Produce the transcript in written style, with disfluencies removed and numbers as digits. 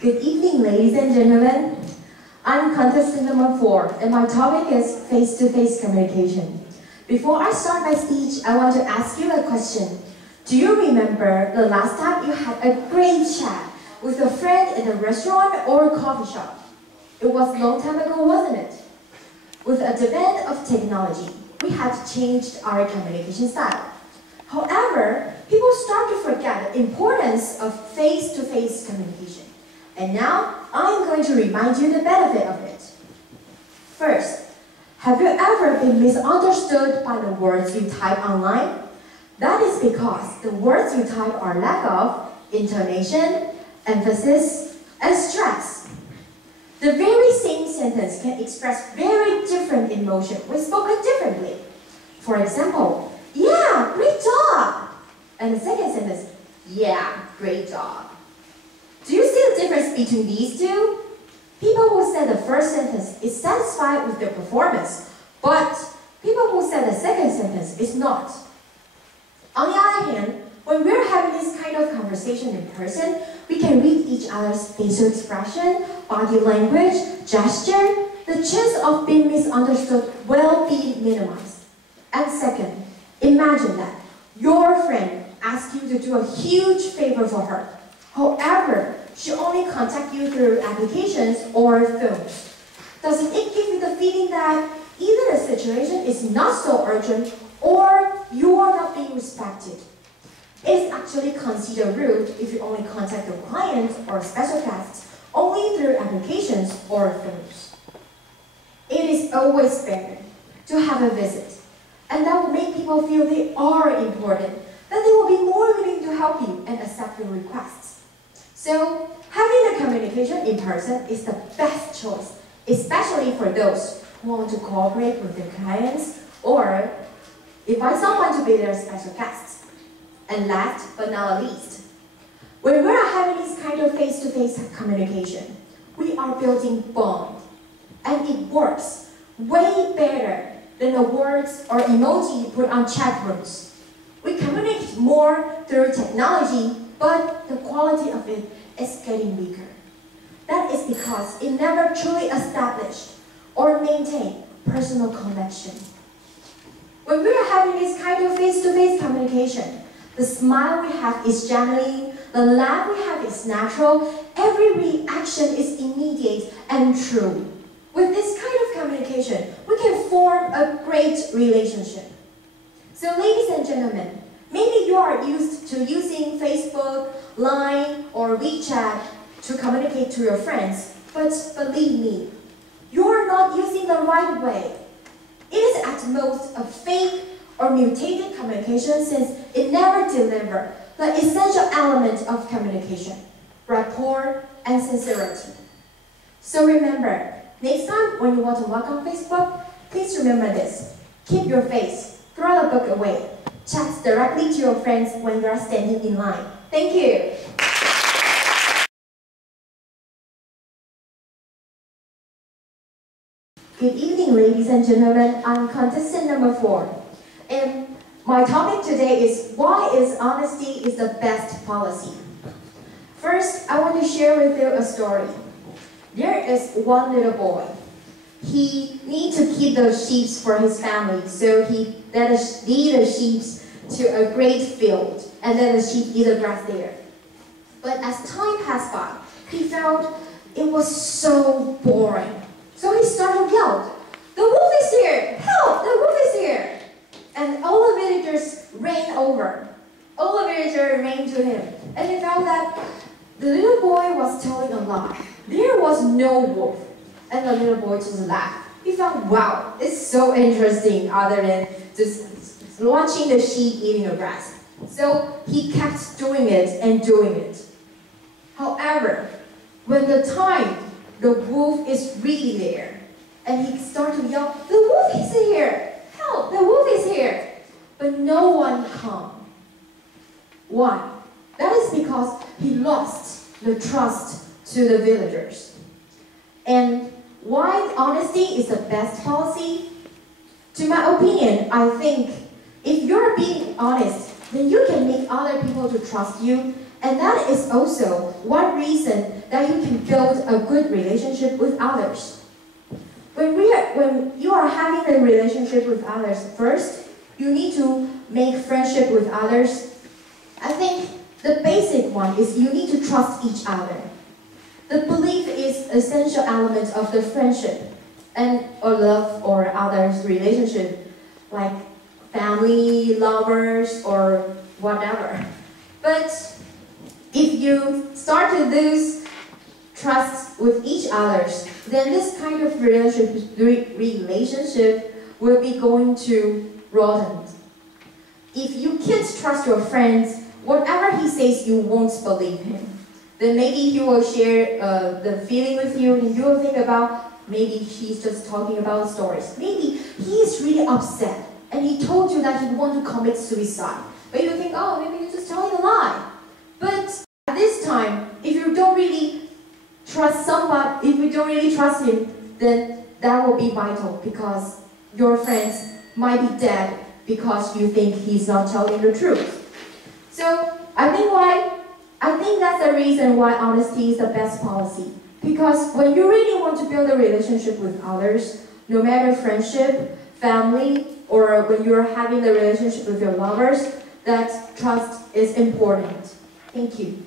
Good evening, ladies and gentlemen. I'm contestant number 4, and my topic is face-to-face communication. Before I start my speech, I want to ask you a question. Do you remember the last time you had a great chat with a friend in a restaurant or a coffee shop? It was a long time ago, wasn't it? With the advent of technology, we have changed our communication style. However, people start to forget the importance of face-to-face communication. And now, I'm going to remind you the benefit of it. First, have you ever been misunderstood by the words you type online? That is because the words you type are lack of intonation, emphasis, and stress. The very same sentence can express very different emotion when spoken differently. For example, yeah, great job! And the second sentence, yeah, great job. Do you see the difference between these two? People who said the first sentence is satisfied with their performance, but people who said the second sentence is not. On the other hand, when we're having this kind of conversation in person, we can read each other's facial expression, body language, gesture. The chance of being misunderstood will be minimized. And second, imagine that your friend asks you to do a huge favor for her. However, she only contacts you through applications or phones. Doesn't it give you the feeling that either the situation is not so urgent or you are not being respected? It's actually considered rude if you only contact your clients or special guests only through applications or phones. It is always better to have a visit, and that will make people feel they are important, that they will be more willing to help you and accept your requests. So, having a communication in person is the best choice, especially for those who want to cooperate with their clients or invite someone to be their special guests. And last but not least, when we are having this kind of face-to-face communication, we are building bond, and it works way better than the words or emoji you put on chat rooms. We communicate more through technology, but the quality of it is getting weaker. That is because it never truly established or maintained personal connection. When we are having this kind of face-to-face communication, the smile we have is genuine, the laugh we have is natural, every reaction is immediate and true. With this kind of communication, we can form a great relationship. So ladies and gentlemen, maybe you are used to using Facebook, Line, or WeChat to communicate to your friends, but believe me, you are not using the right way. It is at most a fake or mutated communication since it never delivers the essential element of communication, rapport and sincerity. So remember, next time when you want to log on Facebook, please remember this. Keep your face, throw the book away, chat directly to your friends when you are standing in line. Thank you. Good evening, ladies and gentlemen. I'm contestant number 4. And my topic today is why is honesty is the best policy. First, I want to share with you a story. There is one little boy. He needs to keep those sheep for his family, so he lead the sheep to a great field, and then the sheep eat the grass there. But as time passed by, he felt it was so boring. So he started to yell, "The wolf is here! Help! The wolf is here!" And all the villagers ran over. All the villagers ran to him. And he found that the little boy was telling a lie. There was no wolf. And the little boy just laughed. He found, wow, it's so interesting other than just watching the sheep eating the grass. So he kept doing it and doing it. However, when the time the wolf is really there, and he started to yell, "The wolf is here! Help, the wolf is here!" But no one came. Why? That is because he lost the trust to the villagers. And why honesty is the best policy? To my opinion, I think if you're being honest, then you can make other people to trust you And that is also one reason that you can build a good relationship with others. When you are having a relationship with others, first, you need to make friendship with others. I think the basic one is you need to trust each other. The belief is an essential element of the friendship and or love or others relationship, like family, lovers, or whatever. But if you start to lose trust with each other, then this kind of relationship will be going to rotten. If you can't trust your friends, whatever he says, you won't believe him. Then maybe he will share the feeling with you, and you will think about maybe he's just talking about stories. Maybe he is really upset, and he told you that he wants to commit suicide. But you think, oh, maybe you're just telling a lie. But at this time, if you don't really trust somebody, if you don't really trust him, then that will be vital, because your friends might be dead because you think he's not telling the truth. So I think that's the reason why honesty is the best policy. Because when you really want to build a relationship with others, no matter friendship, family, or when you're having a relationship with your lovers, that trust is important. Thank you.